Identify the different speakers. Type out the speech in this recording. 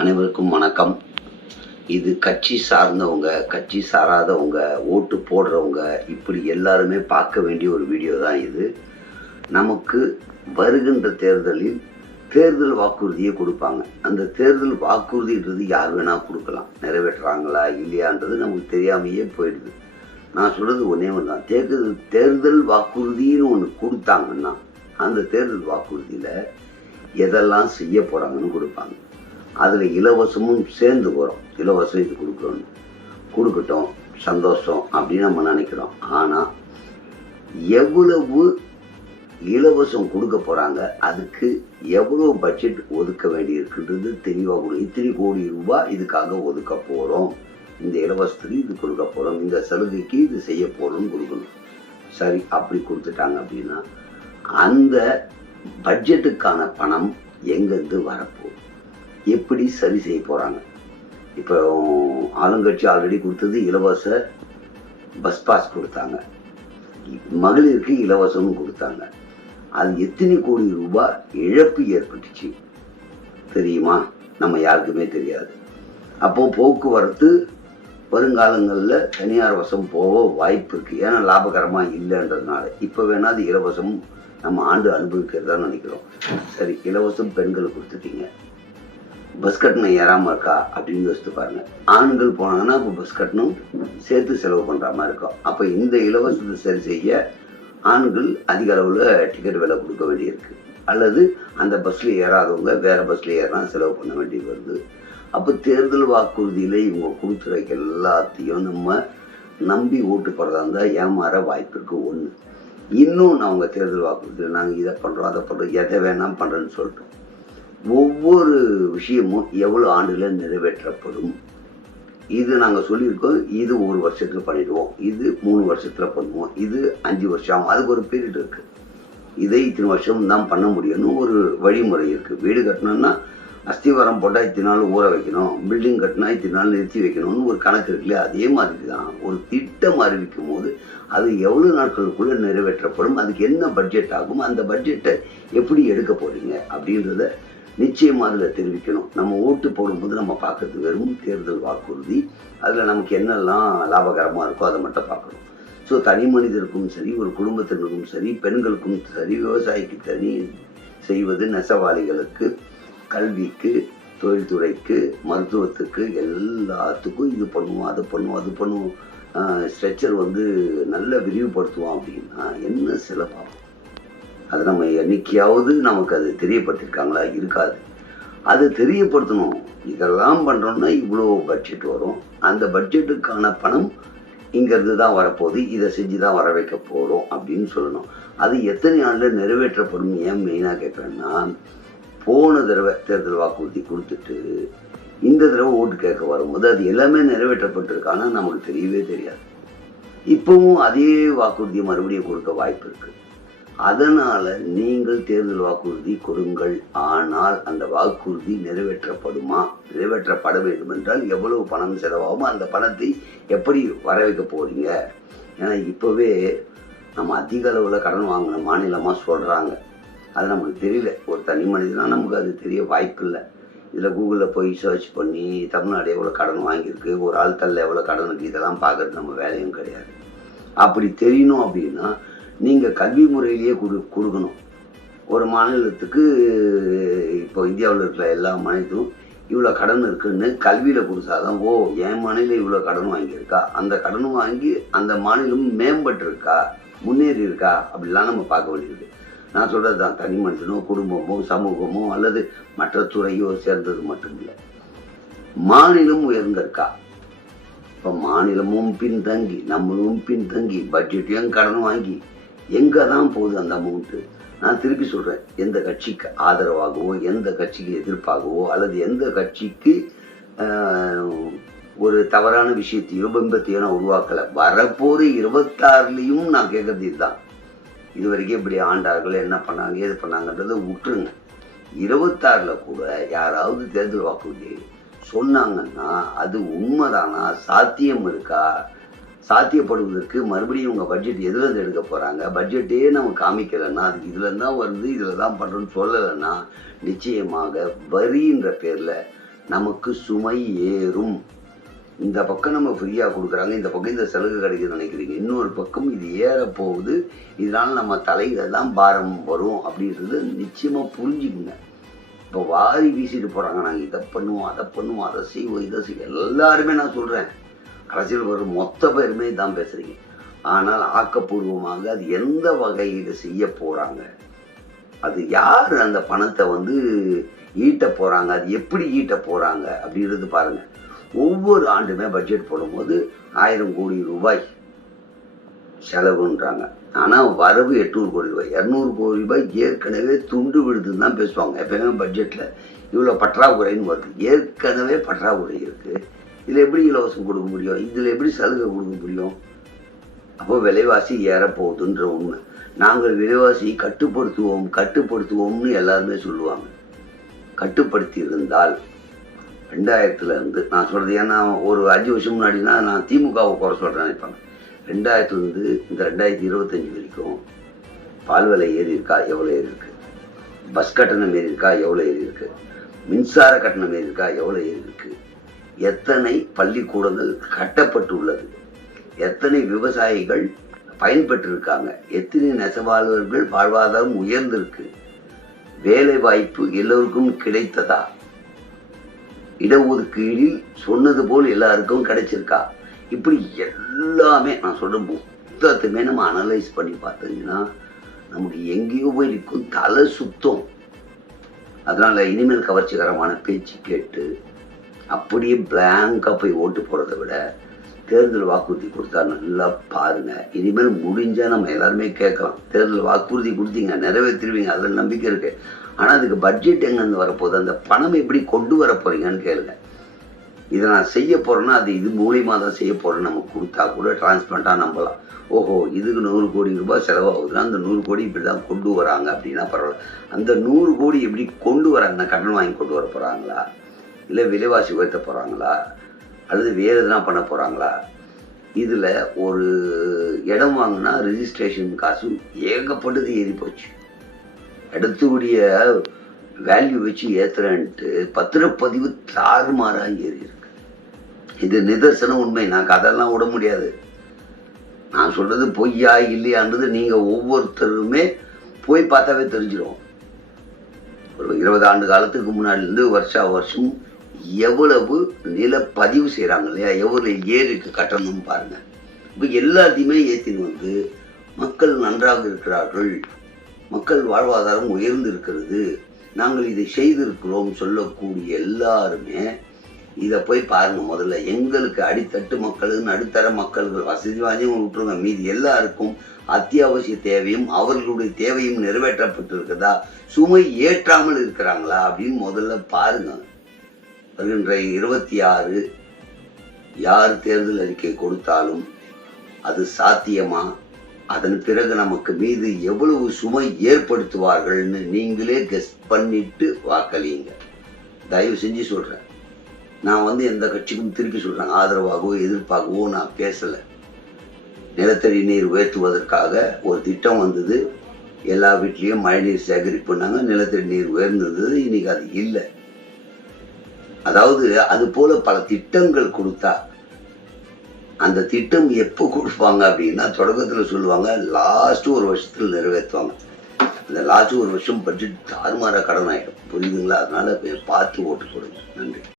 Speaker 1: அனைவருக்கும் வணக்கம். இது கட்சி சார்ந்தவங்க கட்சி சாராதவங்க ஓட்டு போடுறவங்க இப்படி எல்லாருமே பார்க்க வேண்டிய ஒரு வீடியோ தான் இது. நமக்கு வருகின்ற தேர்தலில் தேர்தல் வாக்குறுதியை கொடுப்பாங்க. அந்த தேர்தல் வாக்குறுதின்றது யார் வேணால் கொடுக்கலாம். நிறைவேற்றுறாங்களா இல்லையான்றது நமக்கு தெரியாமையே போயிடுது. நான் சொல்கிறது ஒன்றே ஒன்று தான். தேர்தல் தேர்தல் வாக்குறுதின்னு ஒன்று கொடுத்தாங்கன்னா அந்த தேர்தல் வாக்குறுதியில் எதெல்லாம் செய்ய போகிறாங்கன்னு கொடுப்பாங்க. அதில் இலவசமும் சேர்ந்து வரும் இலவசம் இது கொடுக்கணும். கொடுக்கட்டும். சந்தோஷம் அப்படின்னு நம்ம நினைக்கிறோம். ஆனால் எவ்வளவு இலவசம் கொடுக்க போகிறாங்க அதுக்கு எவ்வளோ பட்ஜெட் ஒதுக்க வேண்டியிருக்குன்றது தெளிவாக கொடுக்கும் இத்தனை கோடி ரூபாய் இதுக்காக ஒதுக்க போகிறோம் இந்த இலவசத்துக்கு இது கொடுக்க போகிறோம் இந்த சலுகைக்கு இது செய்ய போகிறோம்னு கொடுக்கணும். சரி அப்படி கொடுத்துட்டாங்க அப்படின்னா அந்த பட்ஜெட்டுக்கான பணம் எங்கேருந்து வரப்போகுது? எப்படி சரி செய்ய போகிறாங்க இப்போ ஆளுங்கட்சி ஆல்ரெடி கொடுத்தது இலவச பஸ் பாஸ் கொடுத்தாங்க. மகளிருக்கு இலவசமும் கொடுத்தாங்க. அது எத்தனை கோடி ரூபாய் இழப்பு ஏற்பட்டுச்சு? தெரியுமா? நம்ம யாருக்குமே தெரியாது. அப்போ போக்குவரத்து வருங்காலங்களில் தனியார் வசம் போக வாய்ப்பு இருக்குது ஏன்னா லாபகரமாக இல்லைன்றதுனால. இப்போ வேணா அது இலவசம் நம்ம ஆண்டு அனுபவிக்கிறதா நினைக்கிறோம். சரி இலவசம் பெண்களுக்கு கொடுத்துட்டீங்க. பஸ் கட்டணம் ஏறாமல் இருக்கா அப்படின்னு யோசித்து பாருங்க. ஆண்கள் போனாங்கன்னா இப்போ பஸ் கட்டணம் சேர்த்து செலவு பண்ணுற மாதிரி இருக்கும். அப்போ இந்த இலவசத்தை சரி செய்ய ஆண்கள் அதிக அளவில் டிக்கெட் விலை கொடுக்க வேண்டியிருக்கு. அல்லது அந்த பஸ்ஸில் ஏறாதவங்க வேற பஸ்ஸில் ஏறினா செலவு பண்ண வேண்டி வருது. அப்போ தேர்தல் வாக்குறுதியில் இவங்க கொடுத்துற எல்லாத்தையும் நம்ம நம்பி ஓட்டு போடுறதா இருந்தால் ஏமாற வாய்ப்பு இருக்குது ஒன்று இன்னும் அவங்க தேர்தல் வாக்குறுதியில் நாங்கள் இதை பண்ணுறோம் அதை பண்ணுறோம் எதை வேணாம் பண்ணுறேன்னு சொல்லிட்டோம். ஒவ்வொரு விஷயமும் எவ்வளோ ஆண்டுகளில் நிறைவேற்றப்படும்? இது நாங்கள் சொல்லியிருக்கோம். இது ஒரு வருஷத்தில் பண்ணிடுவோம். இது மூணு வருஷத்தில் பண்ணுவோம். இது அஞ்சு வருஷம் ஆகும். அதுக்கு ஒரு பீரியட் இருக்குது இதை இத்தனை வருஷம் தான் பண்ண முடியும்னு ஒரு வழிமுறை இருக்குது வீடு கட்டணும்னா அஸ்திவாரம் போட்டால் இத்தனை நாள் ஊற வைக்கணும். பில்டிங் கட்டினா இத்தனை நாள் நிறுத்தி வைக்கணும்னு ஒரு கணக்கு இருக்கு அதே மாதிரி தான் ஒரு திட்டம் அறிவிக்கும் போது அது எவ்வளோ நாட்களுக்குள்ளே நிறைவேற்றப்படும்? அதுக்கு என்ன பட்ஜெட் ஆகும்? அந்த பட்ஜெட்டை எப்படி எடுக்க போகிறீங்க அப்படின்றத நிச்சயமாக அதில் தெரிவிக்கணும். நம்ம ஓட்டு போடும்போது நம்ம பார்க்கறது வெறும் தேர்தல் வாக்குறுதி. அதில் நமக்கு என்னெல்லாம் லாபகரமாக இருக்கோ அதை மட்டும் பார்க்கணும். ஸோ தனி மனிதருக்கும் சரி ஒரு குடும்பத்தினருக்கும் சரி பெண்களுக்கும் சரி விவசாயிக்கு தனி செய்வது நெசவாளிகளுக்கு கல்விக்கு தொழில்துறைக்கு மருத்துவத்துக்கு எல்லாத்துக்கும் இது பண்ணுவோம் அது பண்ணுவோம் அது பண்ணுவோம். ஸ்ட்ரெச்சர் வந்து நல்லா விரிவுபடுத்துவோம் அப்படின்னா என்ன செலவாகும் அது நம்ம என்னைக்காவது நமக்கு அது தெரியப்படுத்திருக்காங்களா இருக்காது. அது தெரியப்படுத்தணும். இதெல்லாம் பண்ணுறோம்னா இவ்வளோ பட்ஜெட் வரும். அந்த பட்ஜெட்டுக்கான பணம் இங்கேருந்து தான் வரப்போகுது. இதை செஞ்சு தான் வர வைக்க போகிறோம் அப்படின்னு சொல்லணும். அது எத்தனை ஆண்டில் நிறைவேற்றப்படும் ஏன் மெயினாக கேட்குறேன்னா போன தடவை தேர்தல் வாக்குறுதி கொடுத்துட்டு இந்த தடவை ஓட்டு கேட்க வரும்போது அது எல்லாமே நிறைவேற்றப்பட்டிருக்கானா நமக்கு தெரியவே தெரியாது. இப்பவும் அதே வாக்குறுதியை மறுபடியும் கொடுக்க வாய்ப்பு இருக்குது அதனால நீங்கள் தேர்தல் வாக்குறுதி கொடுங்கள். ஆனால் அந்த வாக்குறுதி நிறைவேற்றப்படுமா? நிறைவேற்றப்பட வேண்டும் என்றால் எவ்வளவு பணம் செலவாகும் அந்த பணத்தை எப்படி வர வைக்க போறீங்க? ஏன்னா இப்போவே நம்ம அதிக அளவில் கடன் வாங்கின மாநிலமாக சொல்கிறாங்க அது நமக்கு தெரியல. ஒரு தனி மனிதனாக நமக்கு அது தெரிய வாய்ப்பு இல்லை இதில் கூகுளில் போய் சர்ச் பண்ணி தமிழ்நாடு எவ்வளோ கடன் வாங்கியிருக்கு ஒரு ஆள் தள்ள எவ்வளோ கடன் இருக்குது இதெல்லாம் பார்க்கறது நம்ம வேலையும் கிடையாது. அப்படி தெரியணும் அப்படின்னா நீங்கள் கல்வி முறையிலேயே கொடு கொடுக்கணும். ஒரு மாநிலத்துக்கு இப்போ இந்தியாவில் இருக்கிற எல்லா மாநிலத்திலும் இவ்வளோ கடன் இருக்குன்னு கல்வியில் கொடுத்தாதான் ஓ என் மாநிலம் இவ்வளோ கடன் வாங்கியிருக்கா? அந்த கடன் வாங்கி அந்த மாநிலம் மேம்பட்டு இருக்கா முன்னேறி இருக்கா அப்படிலாம் நம்ம பார்க்க வேண்டியது. நான் சொல்கிறது தான் தனி மனுஷனோ குடும்பமோ சமூகமோ அல்லது மற்ற துறையோ சேர்ந்தது மட்டும் இல்லை மாநிலம் உயர்ந்திருக்கா? இப்போ மாநிலமும் பின்தங்கி நம்மளும் பின்தங்கி பட்ஜெட்டையும் கடன் வாங்கி எங்கே தான் போகுது அந்த அமௌண்ட்டு நான் திருப்பி சொல்கிறேன் எந்த கட்சிக்கு ஆதரவாகவோ எந்த கட்சிக்கு எதிர்ப்பாகவோ அல்லது எந்த கட்சிக்கு ஒரு தவறான விஷயத்தையோ பிம்பத்தையோ நான் உருவாக்கலை. வரப்போகிற இருபத்தாறுலேயும் நான் கேட்கறது இதுதான். இது வரைக்கும் இப்படி ஆண்டார்கள் என்ன பண்ணாங்க ஏது பண்ணாங்கன்றதை விட்டுருங்க இருபத்தாறில் கூட யாராவது தேர்தல் வாக்குறுதி சொன்னாங்கன்னா அது உண்மைதானா? சாத்தியம் இருக்கா? சாத்தியப்படுவதற்கு மறுபடியும் உங்கள் பட்ஜெட் எதுல இருந்து எடுக்க போகிறாங்க பட்ஜெட்டே நம்ம காமிக்கலைன்னா அதுக்கு இதில் தான் வருது இதில் தான் பண்ணுறோன்னு சொல்லலைன்னா நிச்சயமாக வரின்ற பேரில் நமக்கு சுமை ஏறும். இந்த பக்கம் நம்ம ஃப்ரீயாக கொடுக்குறாங்க இந்த பக்கம் இந்த சலுகை கிடைக்குதுன்னு நினைக்கிறீங்க. இன்னொரு பக்கம் இது ஏற போகுது இதனால நம்ம தலையில தான் பாரம் வரும் அப்படின்றது நிச்சயமாக புரிஞ்சுக்குங்க. இப்போ வாரி வீசிட்டு போகிறாங்க நாங்கள் இதை பண்ணுவோம் அதை பண்ணுவோம் அதை செய்வோம் இதை செய்வோம். எல்லாருமே நான் சொல்கிறேன் அரசியல் வரும் மொத்த பேருமே தான் பேசுகிறீங்க ஆனால் ஆக்கப்பூர்வமாக அது எந்த வகையில் செய்ய போகிறாங்க அது யார் அந்த பணத்தை வந்து ஈட்ட போகிறாங்க அது எப்படி ஈட்ட போகிறாங்க அப்படின்றது பாருங்க. ஒவ்வொரு ஆண்டுமே பட்ஜெட் போடும்போது ஆயிரம் கோடி ரூபாய் செலவுன்றாங்க. ஆனால் வரவு எட்நூறு கோடி ரூபாய். இரநூறு கோடி ரூபாய் ஏற்கனவே துண்டு விடுதுன்னு தான் பேசுவாங்க. எப்பயுமே பட்ஜெட்டில் இவ்வளோ பற்றாக்குறைன்னு வருது. ஏற்கனவே பற்றாக்குறை இருக்குது இதில் எப்படி இலவசம் கொடுக்க முடியும்? இதில் எப்படி சலுகை கொடுக்க முடியும்? அப்போ விலைவாசி ஏறப்போகுதுன்ற உண்மை. நாங்கள் விலைவாசி கட்டுப்படுத்துவோம் கட்டுப்படுத்துவோம்னு எல்லாருமே சொல்லுவாங்க. கட்டுப்படுத்தி இருந்தால் ரெண்டாயிரத்துல இருந்து நான் சொல்றது ஏன்னா ஒரு அஞ்சு வருஷம் முன்னாடினா நான் திமுகவை குறை சொல்றேன் நினைப்பாங்க. ரெண்டாயிரத்துல இருந்து இந்த ரெண்டாயிரத்தி இருபத்தஞ்சு வரைக்கும் பால் விலை ஏறி இருக்கா? எவ்வளோ ஏறி இருக்கு? பஸ் கட்டணம் ஏறி இருக்கா? எவ்வளோ ஏறி இருக்கு? மின்சார கட்டணம் ஏறி இருக்கா? எவ்வளோ ஏறி இருக்குது எத்தனை பள்ளிக்கூடங்கள் கட்டப்பட்டுள்ளது? எத்தனை விவசாயிகள் பயன்பெற்றிருக்காங்க? எத்தனை நெசவாளர்கள் வாழ்வாதாரம் உயர்ந்திருக்கு? வேலை வாய்ப்பு எல்லோருக்கும் கிடைத்ததா? இடஒதுக்கீடில் சொன்னது போல் எல்லாருக்கும் கிடைச்சிருக்கா? இப்படி எல்லாமே நான் சொல்ற மொத்தத்துமே நம்ம அனலைஸ் பண்ணி பார்த்தீங்கன்னா நமக்கு எங்கேயோ போய் இருக்கும் தலை சுத்தம். அதனால இனிமேல் கவர்ச்சிகரமான பேச்சு கேட்டு அப்படியே பிளாங்காக போய் ஓட்டு போகிறத விட தேர்தல் வாக்குறுதி கொடுத்தா நல்லா பாருங்க. இனிமேல் முடிஞ்சால் நம்ம எல்லாருமே கேட்கலாம். தேர்தல் வாக்குறுதி கொடுத்தீங்க நிறைவேற்றிடுவீங்க அதில் நம்பிக்கை இருக்கு. ஆனால் அதுக்கு பட்ஜெட் எங்கேருந்து வரப்போகுது? அந்த பணம் எப்படி கொண்டு வர போறீங்கன்னு கேளுங்க. இதை நான் செய்ய போகிறேன்னா அது இது மூலியமாக தான் செய்ய போகிறேன்னு நம்ம கொடுத்தா கூட டிரான்ஸ்பரண்டா நம்பலாம். ஓஹோ இதுக்கு நூறு கோடி ரூபாய் செலவாகுதுன்னா அந்த நூறு கோடி இப்படி தான் கொண்டு வராங்க அப்படின்னா பரவாயில்ல. அந்த நூறு கோடி எப்படி கொண்டு வராங்கன்னா கடன் வாங்கி கொண்டு வர போகிறாங்களா இல்லை விலைவாசி உயர்த்த போகிறாங்களா அல்லது வேறு எதுனா பண்ண போகிறாங்களா இதில் ஒரு இடம் வாங்கினா ரிஜிஸ்ட்ரேஷன் காசு ஏகப்பட்டது ஏறி போச்சு. இடத்துடைய வேல்யூ வச்சு ஏற்றுறேன்ட்டு பத்திரப்பதிவு தாறுமாறாக ஏறி இருக்கு. இது நிதர்சனம் உண்மை. நான் அதெல்லாம் விட முடியாது. நான் சொல்கிறது பொய்யா இல்லையான்றது நீங்கள் ஒவ்வொருத்தருமே போய் பார்த்தாவே தெரிஞ்சிடும் ஒரு இருபது ஆண்டு காலத்துக்கு முன்னாடிலேருந்து வருஷா வருஷம் எவ்வளவு நில பதிவு செய்கிறாங்க இல்லையா? எவ்வளவு ஏறிக்கு கட்டணும் பாருங்க. இப்போ எல்லாத்தையுமே ஏற்றின்னு வந்து மக்கள் நன்றாக இருக்கிறார்கள். மக்கள் வாழ்வாதாரம் உயர்ந்து இருக்கிறது நாங்கள் இதை செய்திருக்கிறோம் சொல்லக்கூடிய எல்லாருமே இதை போய் பாருங்க முதல்ல. எங்களுக்கு அடித்தட்டு மக்களுன்னு அடித்தர மக்கள்கள் வசதி வாங்கியும் விட்டுருங்க. மீதி எல்லாருக்கும் அத்தியாவசிய தேவையும் அவர்களுடைய தேவையும் நிறைவேற்றப்பட்டிருக்குதா? சுமை ஏற்றாமல் இருக்கிறாங்களா அப்படின்னு முதல்ல பாருங்க. வருகின்ற இருபத்தி ஆறு யார் தேர்தல் அறிக்கை கொடுத்தாலும் அது சாத்தியமா? அதன் பிறகு நமக்கு மீது எவ்வளவு சுமை ஏற்படுத்துவார்கள்னு நீங்களே கெஸ் பண்ணிட்டு வாக்களிங்க. தயவு செஞ்சு சொல்றேன். நான் வந்து எந்த கட்சிக்கும் திருப்பி சொல்றேன். ஆதரவாகவோ எதிர்ப்பாகவோ நான் பேசல. நிலத்தடி நீர் உயர்த்துவதற்காக ஒரு திட்டம் வந்தது. எல்லா வீட்லேயும் மழைநீர் சேகரிப்பு பண்ணாங்க நிலத்தடி நீர் உயர்ந்திருந்தது இன்னைக்கு அது இல்லை. அதாவது அது போல பல திட்டங்கள் கொடுத்தா அந்த திட்டம் எப்போ கொடுப்பாங்க அப்படின்னா தொடக்கத்தில் சொல்லுவாங்க லாஸ்ட் ஒரு வருஷத்தில் நிறைவேற்றுவாங்க. அந்த லாஸ்ட் ஒரு வருஷம் பட்ஜெட் தாறுமாறா கடன் ஆகிடும் புரியுதுங்களா? அதனால பார்த்து ஓட்டு போடுங்க. நன்றி.